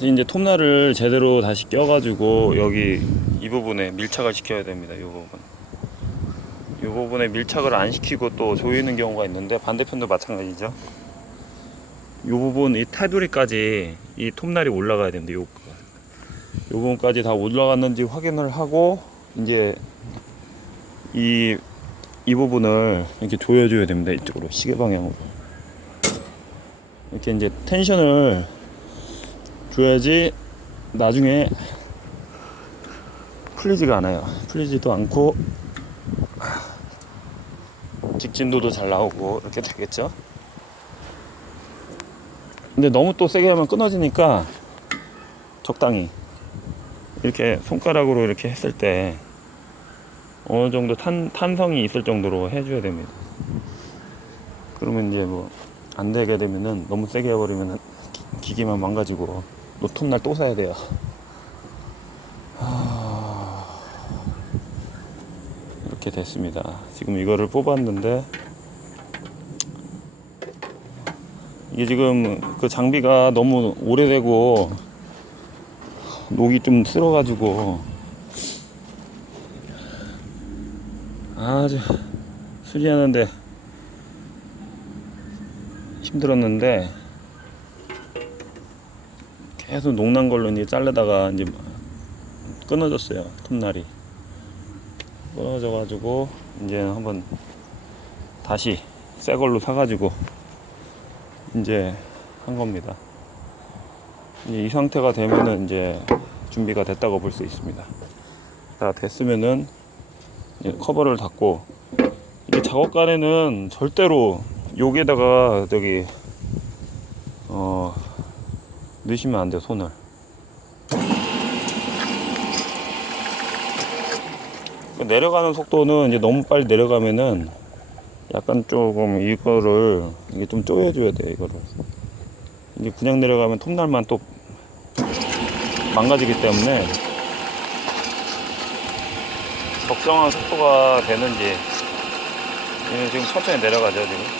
이제 톱날을 제대로 다시 껴가지고 여기 이 부분에 밀착을 시켜야 됩니다. 이 부분에 밀착을 안 시키고 또 조이는 경우가 있는데, 반대편도 마찬가지죠. 이 부분, 이 테두리까지 이 톱날이 올라가야 됩니다. 요 부분까지 다 올라갔는지 확인을 하고, 이제 이 부분을 이렇게 조여줘야 됩니다. 이쪽으로, 시계 방향으로. 이렇게 이제 텐션을 줘야지 나중에 풀리지가 않아요. 풀리지도 않고 직진도도 잘 나오고 이렇게 되겠죠. 근데 너무 또 세게 하면 끊어지니까 적당히 이렇게 손가락으로 이렇게 했을 때 어느 정도 탄성이 있을 정도로 해줘야 됩니다. 그러면 이제 뭐 안 되게 되면은, 너무 세게 해버리면은 기기만 망가지고 톱날 또 사야 돼요. 이렇게 됐습니다. 지금 이거를 뽑았는데, 이게 지금 그 장비가 너무 오래되고 녹이 좀 쓸어가지고 아주 수리하는데 힘들었는데, 계속 녹난 걸로 이제 자르다가 이제 끊어졌어요. 톱날이 끊어져가지고 이제 한번 다시 새 걸로 사가지고 이제 한 겁니다. 이제 이 상태가 되면은 이제 준비가 됐다고 볼 수 있습니다. 다 됐으면은 이제 커버를 닫고, 이게 작업간에는 절대로 여기에다가 넣으시면 안 돼요. 손을 내려가는 속도는 이제 너무 빨리 내려가면은 약간 조금 이거를 이게 좀 조여줘야 돼요. 이거를 이게 그냥 내려가면 톱날만 또 망가지기 때문에 적정한 속도가 되는지. 지금 천천히 내려가죠. 지금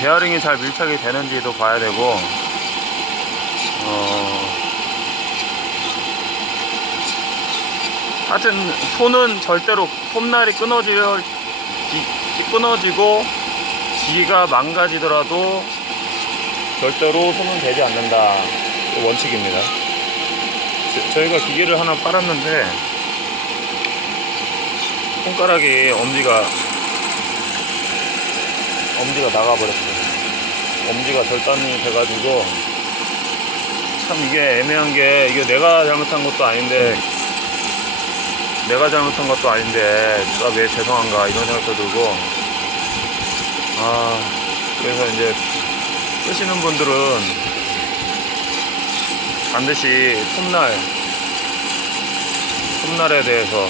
베어링이 잘 밀착이 되는지도 봐야 되고, 하여튼 손은 절대로 톱날이 끊어지고 기기가 망가지더라도 절대로 손은 대지 않는다. 원칙입니다. 저희가 기계를 하나 빨았는데 손가락이 엄지가 나가버렸어요. 엄지가 절단이 돼가지고, 참 이게 애매한 게, 이게 내가 잘못한 것도 아닌데 내가 왜 죄송한가 이런 생각도 들고, 그래서 이제 쓰시는 분들은 반드시 톱날에 대해서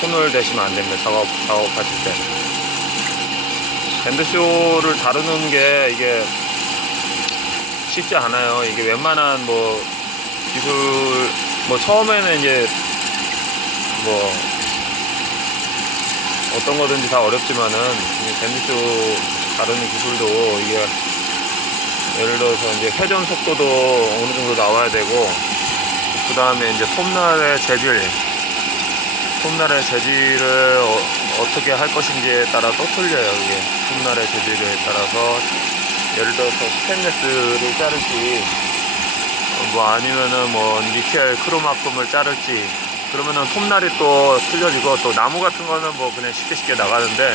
손을 대시면 안 됩니다. 작업하실 때. 밴드쇼를 다루는 게 이게 쉽지 않아요. 이게 웬만한 기술, 처음에는 이제 어떤 거든지 다 어렵지만은, 밴드쇼 다루는 기술도 이게 예를 들어서 이제 회전 속도도 어느 정도 나와야 되고, 그 다음에 이제 톱날의 재질을 어떻게 할 것인지에 따라 또 틀려요. 이게 톱날의 재질에 따라서, 예를 들어서 스테인레스를 자를지, 아니면은 니켈 크로마금을 자를지, 그러면은 톱날이 또 틀려지고, 또 나무 같은 거는 그냥 쉽게 나가는데,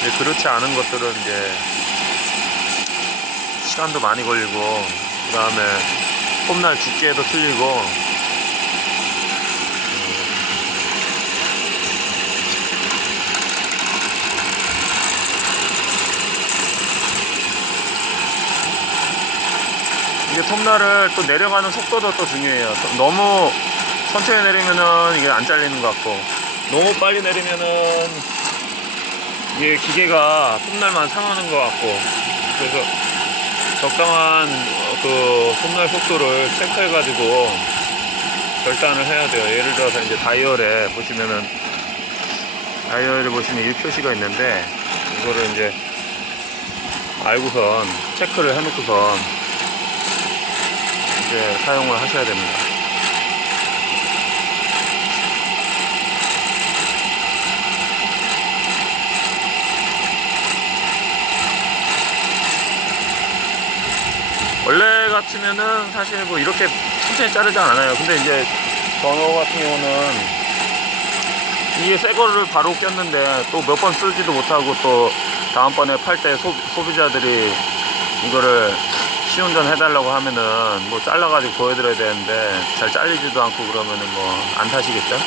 이제 그렇지 않은 것들은 이제 시간도 많이 걸리고, 그 다음에 톱날 두께도 틀리고, 이게 톱날을 또 내려가는 속도도 또 중요해요. 너무 천천히 내리면은 이게 안 잘리는 것 같고, 너무 빨리 내리면은 이게 기계가 톱날만 상하는 것 같고, 그래서 적당한 그 톱날 속도를 체크해가지고 절단을 해야 돼요. 예를 들어서 이제 다이얼에 보시면은 다이얼을 보시면 1표시가 있는데 이거를 이제 알고선 체크를 해놓고선 이제 사용을 하셔야 됩니다. 원래 같으면은 사실 뭐 이렇게 천천히 자르지 않아요. 근데 이제 전어 같은 경우는 이게 새 거를 바로 꼈는데 또 몇 번 쓰지도 못하고 또 다음번에 팔 때 소비자들이 이거를 시운전 해달라고 하면은 뭐 잘라가지고 보여드려야 되는데 잘 잘리지도 않고 그러면은 뭐 안 타시겠죠?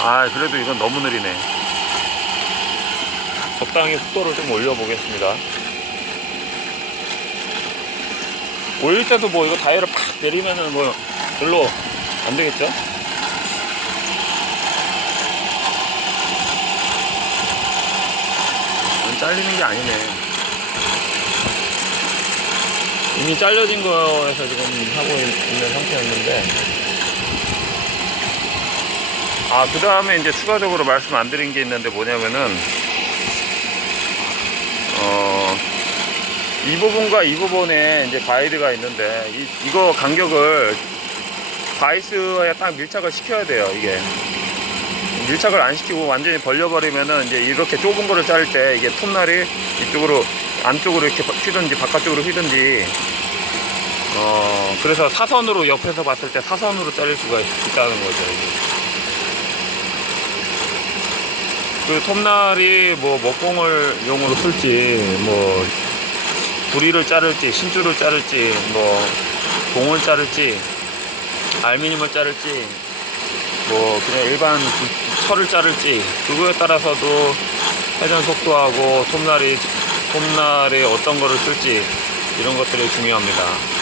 아, 그래도 이건 너무 느리네. 적당히 속도를 좀 올려보겠습니다. 올릴 때도 뭐 이거 다이얼을 팍 내리면은 뭐 별로 안 되겠죠? 잘리는 게 아니네. 이미 잘려진 거에서 지금 하고 있는 상태였는데, 그 다음에 이제 추가적으로 말씀 안 드린 게 있는데 뭐냐면은 이 부분과 이 부분에 이제 가이드가 있는데 이거 간격을 바이스에 딱 밀착을 시켜야 돼요. 이게 밀착을 안 시키고 완전히 벌려버리면은 이제 이렇게 좁은 거를 자를 때 이게 톱날이 이쪽으로 안쪽으로 이렇게 휘든지 바깥쪽으로 휘든지 그래서 사선으로 옆에서 봤을 때 사선으로 자를 수가 있다는 거죠. 그 톱날이 뭐 먹공을 용으로 쓸지 뭐 부리를 자를지 신줄을 자를지 뭐 봉을 자를지 알루미늄을 자를지 뭐 그냥 일반 철을 자를지 그거에 따라서도 회전 속도하고 톱날이 어떤 거를 쓸지 이런 것들이 중요합니다.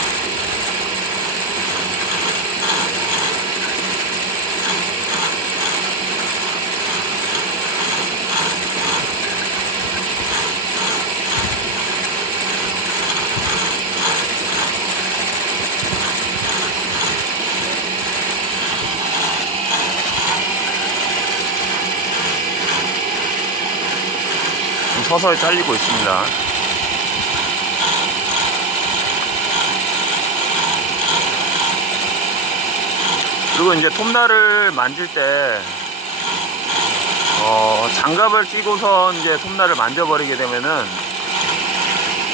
서서히 잘리고 있습니다. 그리고 이제 톱날을 만질 때 장갑을 끼고서 이제 톱날을 만져버리게 되면은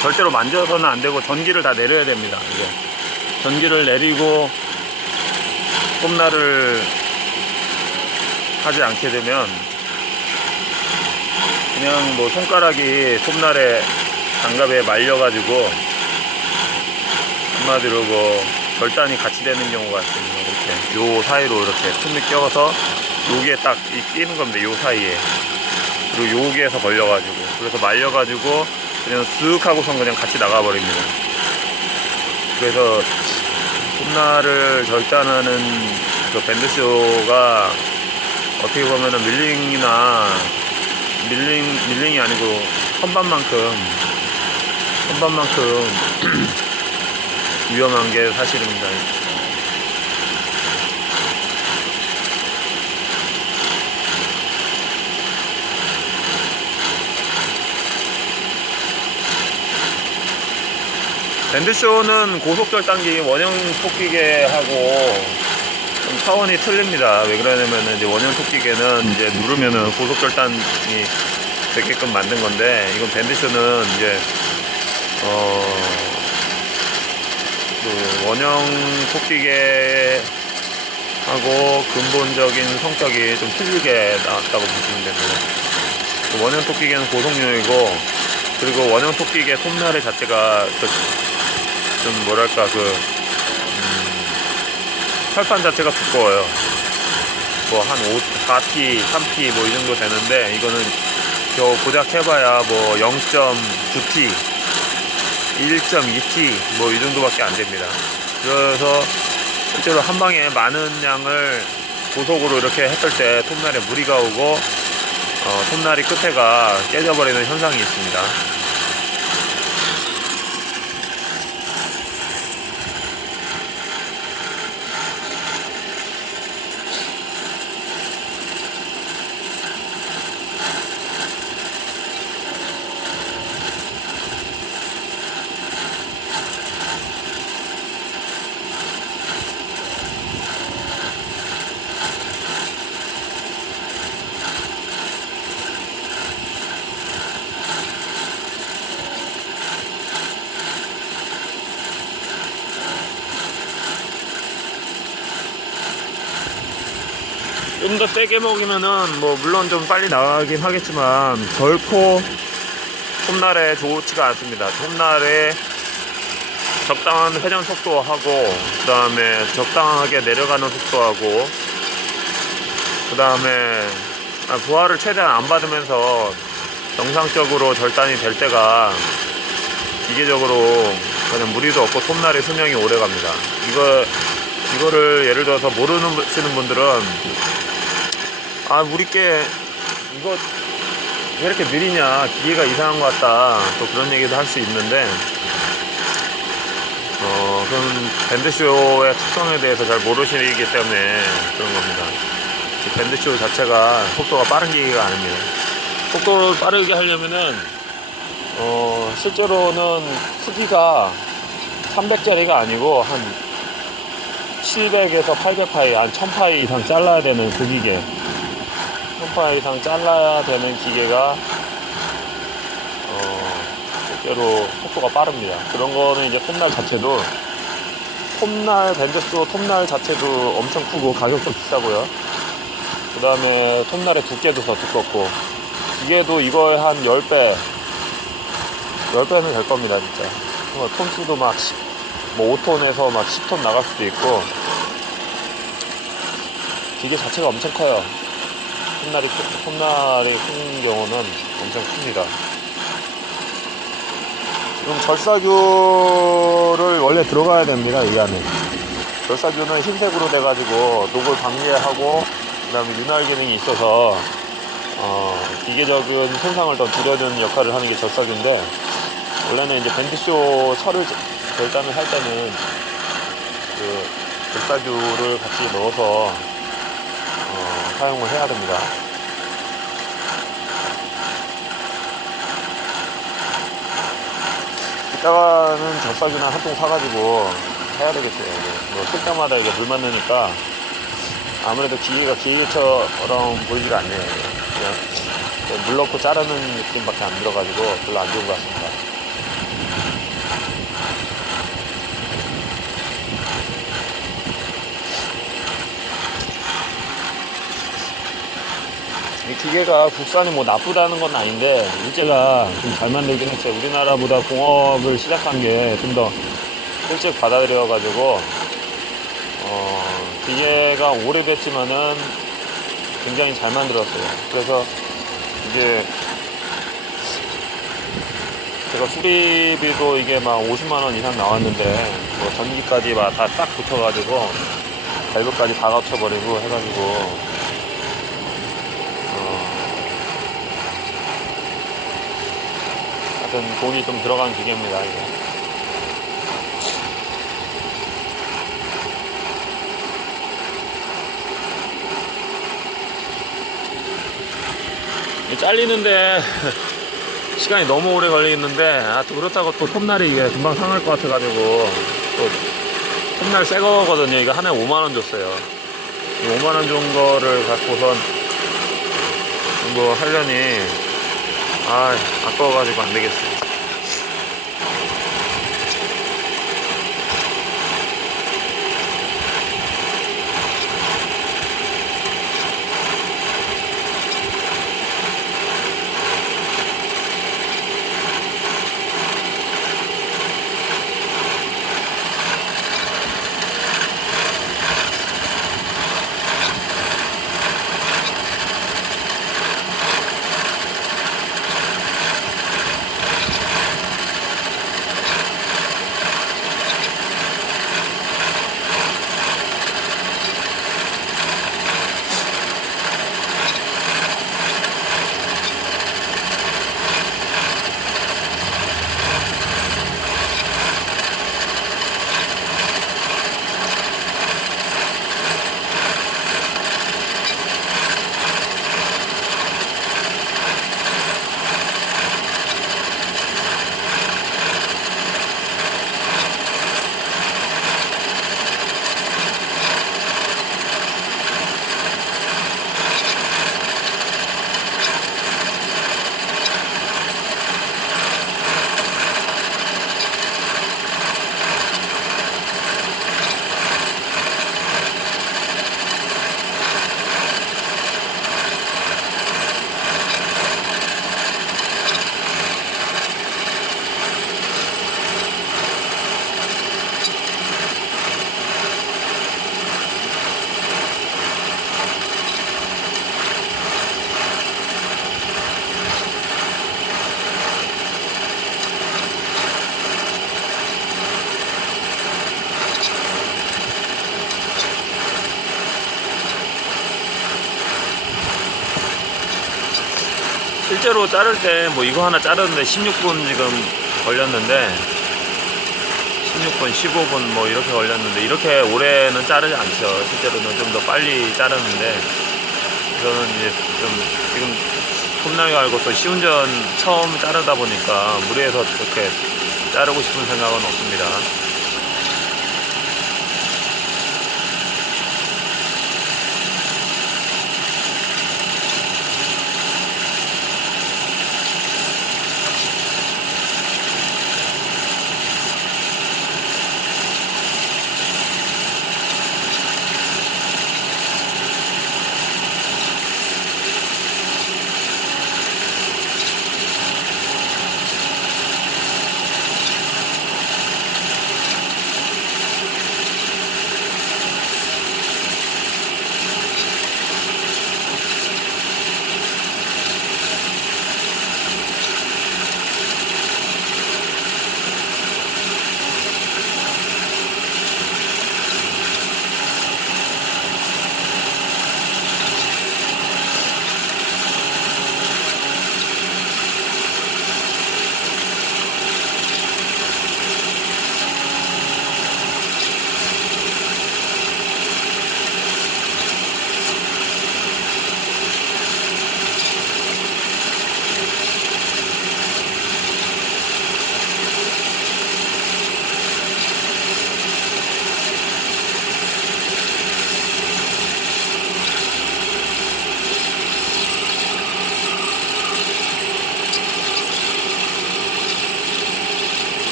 절대로 만져서는 안 되고 전기를 다 내려야 됩니다. 이제 전기를 내리고 톱날을 하지 않게 되면 그냥 뭐 손가락이 톱날에 장갑에 말려가지고 한마디로 뭐 절단이 같이 되는 경우가 있습니다. 이렇게 요 사이로 이렇게 틈을 껴서 여기에 딱 끼는 겁니다. 요 사이에. 그리고 여기에서 걸려가지고 그래서 말려가지고 그냥 쓱 하고선 그냥 같이 나가버립니다. 그래서 톱날을 절단하는 그 밴드쇼가 어떻게 보면은 밀링이 아니고 선반만큼 위험한 게 사실입니다. 밴드쇼는 고속절단기 원형 토끼개하고 좀 차원이 틀립니다. 왜 그러냐면은 이제 원형 토끼개는 이제 누르면은 고속절단이 되게끔 만든 건데 이건 밴드쇼는 이제 그 원형 토끼개하고 근본적인 성격이 좀 틀리게 나왔다고 보시면 됩니다. 그 원형 토끼개는 고속용이고 그리고 원형 토끼개 톱날의 자체가 좀 뭐랄까 철판 자체가 두꺼워요. 뭐 한 4T, 3T 뭐 이 정도 되는데 이거는 겨우 고작 해봐야 뭐 0.9T, 1.2T 뭐 이 정도밖에 안 됩니다. 그래서 실제로 한 방에 많은 양을 고속으로 이렇게 했을 때 톱날에 무리가 오고 톱날이 끝에가 깨져버리는 현상이 있습니다. 좀 더 세게 먹이면은 뭐 물론 좀 빨리 나가긴 하겠지만 결코 톱날에 좋지가 않습니다. 톱날에 적당한 회전 속도하고 그 다음에 적당하게 내려가는 속도하고 그 다음에 부하를 최대한 안 받으면서 정상적으로 절단이 될 때가 기계적으로 그냥 무리도 없고 톱날의 수명이 오래 갑니다. 이거를 예를 들어서 모르시는 분들은 우리께 이거 왜 이렇게 느리냐, 기계가 이상한 것 같다, 또 그런 얘기도 할 수 있는데 그건 밴드쇼의 특성에 대해서 잘 모르시기 때문에 그런 겁니다. 밴드쇼 자체가 속도가 빠른 기계가 아닙니다. 속도를 빠르게 하려면은 실제로는 크기가 300짜리가 아니고 한 700에서 800파이, 한 1000파이 이상 잘라야 되는 그 기계, 1000파이 이상 잘라야 되는 기계가 실제로 속도가 빠릅니다. 그런 거는 이제 톱날 자체도, 밴드쇼 톱날 자체도 엄청 크고 가격도 비싸고요. 그 다음에 톱날의 두께도 더 두껍고, 기계도 이거의 한 10배는 될 겁니다, 진짜. 톤수도 막 5톤에서 막 10톤 나갈 수도 있고, 기계 자체가 엄청 커요. 톱날이 큰 경우는 엄청 큽니다. 지금 절사규를 원래 들어가야 됩니다, 이 안에. 절사규는 흰색으로 돼가지고 녹을 방지하고 그 다음에 윤활 기능이 있어서 기계적인 손상을 더 줄여주는 역할을 하는 게 절사규인데, 원래는 이제 밴드쇼 철을 절단을 할 때는 그 절사규를 같이 넣어서 사용을 해야 됩니다. 이따가는 절사규나 한 통 사가지고 해야 되겠어요. 뭐 쓸 때마다 이게 물 맞으니까 아무래도 기계가 기계처럼 보이지가 않네요. 그냥 물 넣고 자르는 느낌밖에 안 들어가지고 별로 안 좋은 것 같습니다. 이 기계가 국산이 뭐 나쁘다는 건 아닌데 일제가 좀 잘 만들긴 했어요. 우리나라보다 공업을 시작한 게 좀 더 일찍 받아들여 가지고 기계가 오래됐지만은 굉장히 잘 만들었어요. 그래서 이제 제가 수리비도 이게 막 50만원 이상 나왔는데 뭐 전기까지 막 다 딱 붙어가지고 밸브까지 다 갖춰버리고 해가지고 하여튼 돈이 좀 들어간 기계입니다, 이게. 잘리는데 시간이 너무 오래 걸리는데 또 그렇다고 또 톱날이 이게 금방 상할 것 같아가지고 또 톱날 새 거거든요. 이거 하나에 5만원 줬어요. 5만원 준 거를 갖고선 뭐 하려니 아까워가지고 안 되겠어요. 실제로 자를 때 뭐 이거 하나 자르는데 16분 지금 걸렸는데 16분, 15분 뭐 이렇게 걸렸는데 이렇게 오래는 자르지 않죠. 실제로는 좀 더 빨리 자르는데 저는 이제 좀 지금 톱날개 알고 또 시운전 처음 자르다 보니까 무리해서 이렇게 자르고 싶은 생각은 없습니다.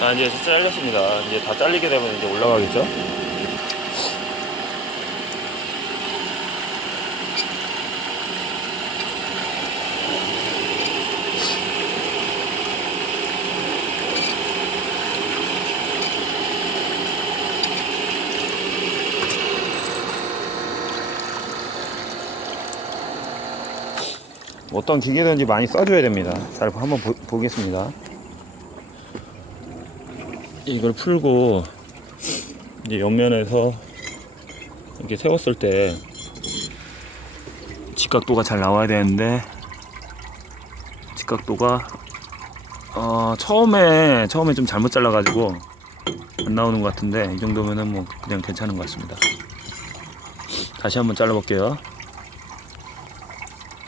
아, 이제 잘렸습니다. 이제 다 잘리게 되면 이제 올라가겠죠? 어떤 기계든지 많이 써줘야 됩니다. 잘 한번 보겠습니다. 이걸 풀고 이제 옆면에서 이렇게 세웠을 때 직각도가 잘 나와야 되는데 직각도가 처음에 좀 잘못 잘라가지고 안 나오는 것 같은데 이 정도면은 뭐 그냥 괜찮은 것 같습니다. 다시 한번 잘라볼게요.